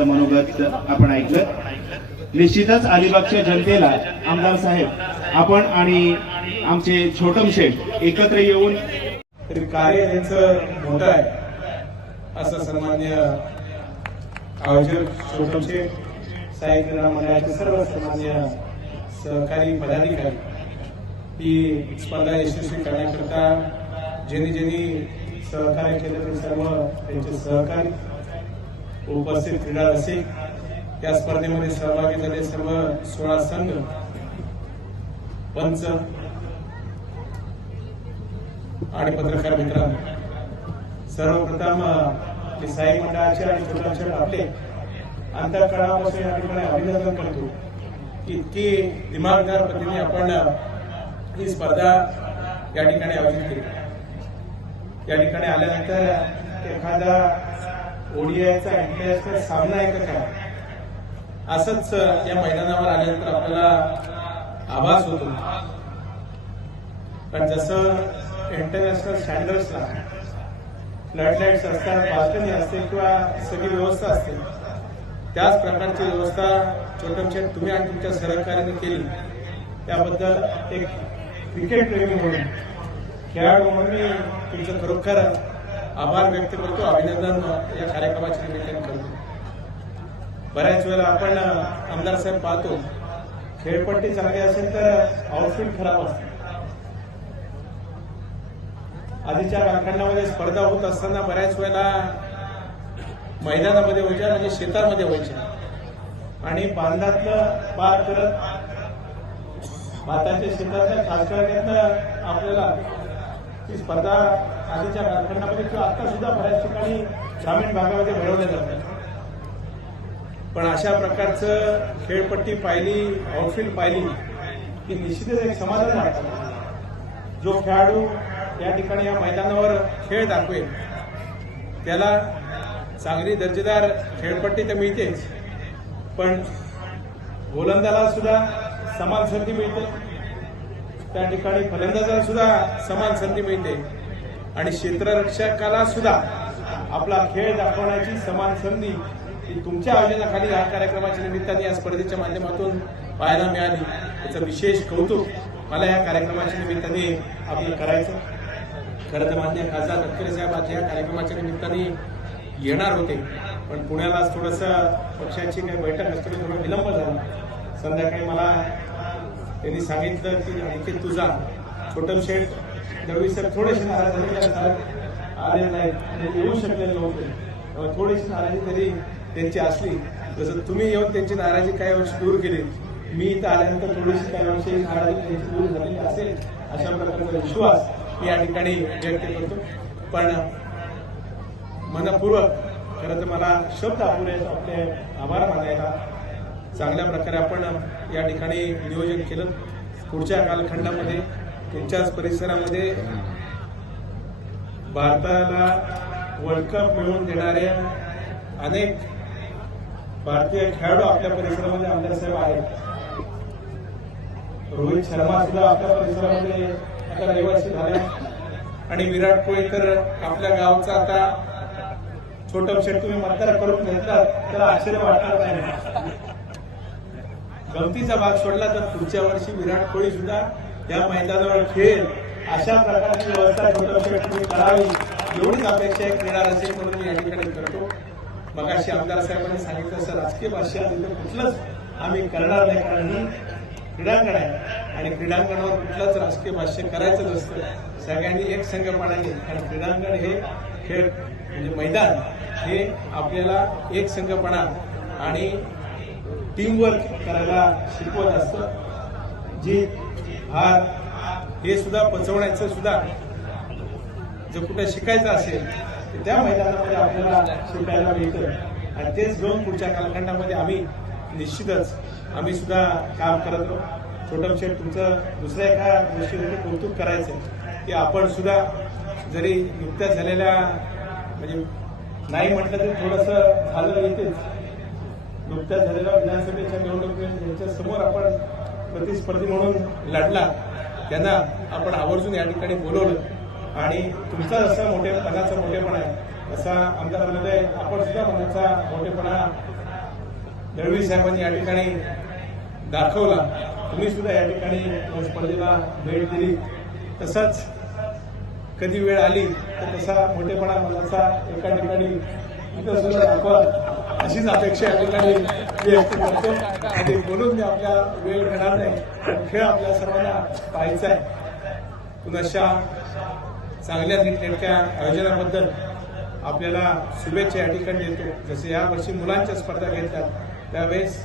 असं मनोगत आपण ऐकलं. निश्चितच अलिबागच्या जनतेला आमदार साहेब आपण आणि आमचे छोटम शेठ एकत्र येऊन कार्य त्यांचं मोठं आहे असं सन्मान्य आयोजक छोटम शेठ क्रीडा मंडळाचे सर्व सन्मान्य सहकारी पदाधिकारी ही स्पर्धा यशस्वी करण्याकरता ज्यांनी ज्यांनी सहकार्य केलं ते सर्व त्यांचे सहकारी उपस्थित क्रीडा रसिक या स्पर्धेमध्ये सहभागी झाले सर्व सोळा संघ. पंच आणि पत्रकार मित्रांनो सर्वप्रथम मी साई मंडळाचे आणि छोट्या आपले अंतरकळापासून या ठिकाणी अभिनंदन करतो. की इतकी दिमागदार पद्धतीने आपण ही स्पर्धा या ठिकाणी आयोजित केली. या ठिकाणी आल्यानंतर एखादा ओडीआयचा इंटरनॅशनल सामना आहे का काय? असंच या मैदानावर आल्यानंतर आपल्याला आभास होतो. पण जसं इंटरनॅशनल स्टँडर्ड्सला फ्लडलाईट्स असतात बाल्कनी असते किंवा सगळी व्यवस्था असते त्याच प्रकारची व्यवस्था छोटमचे तुम्ही आणि तुमच्या सहकार्याने केली. त्याबद्दल एक क्रिकेट प्रेमी म्हणून खेळाडू म्हणून मी तुमचं खरोखर आभार व्यक्त करतो. अभिनंदन या कार्यक्रमाच्या निमित्ताने करतो. बऱ्याच वेळेला आपण आमदार साहेब पाहतो खेळपट्टी चांगली असेल तर आउटफिट खराब असते. आधीच्या कालखंडामध्ये स्पर्धा होत असताना बऱ्याच वेळेला मैदानामध्ये व्हायच्या म्हणजे शेतामध्ये व्हायच्या. आणि बांधातलं पार करत भाताच्या शेतातल्या खासदार आपल्याला ती स्पर्धा आधीच्या कालखंडामध्ये किंवा आता सुद्धा बऱ्याच ठिकाणी ग्रामीण भागामध्ये भरवले जातात. पण अशा प्रकारचं खेळपट्टी पाहिली आउटफील्ड पाहिली की निश्चितच एक समाधान वाटतं. जो खेळाडू या ठिकाणी या मैदानावर खेळ दाखवेल त्याला चांगली दर्जेदार खेळपट्टी तर मिळतेच. पण गोलंदाला सुद्धा समान संधी मिळते. त्या ठिकाणी फलंदाजाला सुद्धा समान संधी मिळते. आणि क्षेत्ररक्षकाला सुद्धा आपला खेळ दाखवण्याची समान संधी तुमच्या आयोजनाखाली या कार्यक्रमाच्या निमित्ताने या स्पर्धेच्या माध्यमातून पाहायला मिळाली. याचं विशेष कौतुक मला या कार्यक्रमाच्या निमित्ताने आपलं करायचं. खरं तर मान्य खासदार तटकरे साहेब आज या कार्यक्रमाच्या निमित्ताने येणार होते. पण पुण्याला थोडस पक्षाची काही बैठक असल्याने थोडा विलंब झाला. संध्याकाळी मला त्यांनी सांगितलं की आणखी तुझा छोटम शेठ दळवी साहेब थोडेसे नाराज झाले आले नाही. येऊ शकले नव्हते. थोडीशी नाराजी तरी त्यांची असली. जसं तुम्ही येऊन त्यांची नाराजी काही वर्ष दूर केली. मी इथं आल्यानंतर थोडीशी काही वर्षी नाराजी त्यांची दूर झालेली असेल. अशा प्रकारचा विश्वास या ठिकाणी व्यक्त करतो. पण मनपूर्वक खरं तर मला शब्द अपुरे आपले आभार मानायला चांगल्या प्रकारे आपण या ठिकाणी नियोजन केलं. पुढच्या कालखंडामध्ये तुमच्याच परिसरामध्ये भारताला वर्ल्ड कप मिळवून देणाऱ्या अनेक भारतीय खेळाडू आपल्या परिसरामध्ये आमदार साहेब आहेत. रोहित शर्मा सुद्धा आपल्या परिसरामध्ये आता रहिवासी झाले. आणि विराट कोहली तर आपल्या गावचा आता छोटं शेट तुम्ही मतदार करून घेतला त्याला आश्चर्य वाटणार नाही. गमतीचा भाग सोडला तर पुढच्या वर्षी विराट कोहली सुद्धा या मैदानावर खेळ अशा प्रकारची व्यवस्था करावी एवढीच अपेक्षा आहे क्रीडा रसिक म्हणून मी या ठिकाणी करतो. मगाशी आमदार साहेबांनी सांगितलं असं राजकीय भाषा कुठलंच आम्ही करणार नाही कारण ही क्रीडांगण आहे आणि क्रीडांगणावर कुठलंच राजकीय भाष्य करायचं नसतं. सगळ्यांनी एक संघपणाने कारण क्रीडांगण हे खेळ म्हणजे मैदान हे आपल्याला एक संघपणा आणि टीमवर्क करायला शिकवत असतं. जी हार हे सुद्धा पचवण्याचं सुद्धा जर कुठे शिकायचं असेल तर त्या मैदानामध्ये आपल्याला शिकायला मिळतं. आणि तेच घेऊन पुढच्या कालखंडामध्ये आम्ही निश्चितच आम्ही सुद्धा काम करत राहू छोटम शेठ तुमचं दुसऱ्या एका गोष्टीसाठी कौतुक करायचं आहे की आपण सुद्धा जरी नुकत्याच झालेल्या म्हणजे नाही म्हटलं तरी थोडंसं झालं येतेच नुकत्याच झालेल्या विधानसभेच्या निवडणुकीच्या समोर आपण प्रतिस्पर्धी म्हणून लढला. त्यांना आपण आवर्जून या ठिकाणी बोलवलं. आणि तुमचा जसा मोठेपणाचा मोठेपणा आहे तसा आमदार महोदय आपण सुद्धा मनाचा मोठेपणा दळवी साहेबांनी या ठिकाणी दाखवला. तुम्ही सुद्धा या ठिकाणी स्पर्धेला भेट दिली. तसाच कधी वेळ आली तर तसा मोठेपणा मनाचा एका ठिकाणी इथं सुद्धा दाखवा. अशीच अपेक्षा या ठिकाणी व्यक्त करतो आणि म्हणून मी आपल्या वेळ घेणार नाही. खेळ आपल्या सर्वांना पाहायचा आहे. पुनशा चांगल्या नीटनेटक्या आयोजनाबद्दल आपल्याला शुभेच्छा या ठिकाणी देतो जसे यावर्षी मुलांच्या स्पर्धा घेतात त्यावेळेस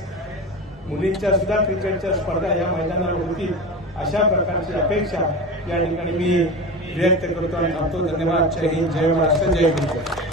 मुलींच्या सुद्धा क्रिकेटच्या स्पर्धा या मैदानावर होतील अशा प्रकारची अपेक्षा या ठिकाणी मी व्यक्त करतो आणि थांबतो. धन्यवाद. जय हिंद. जय महाराष्ट्र. जय हिंद.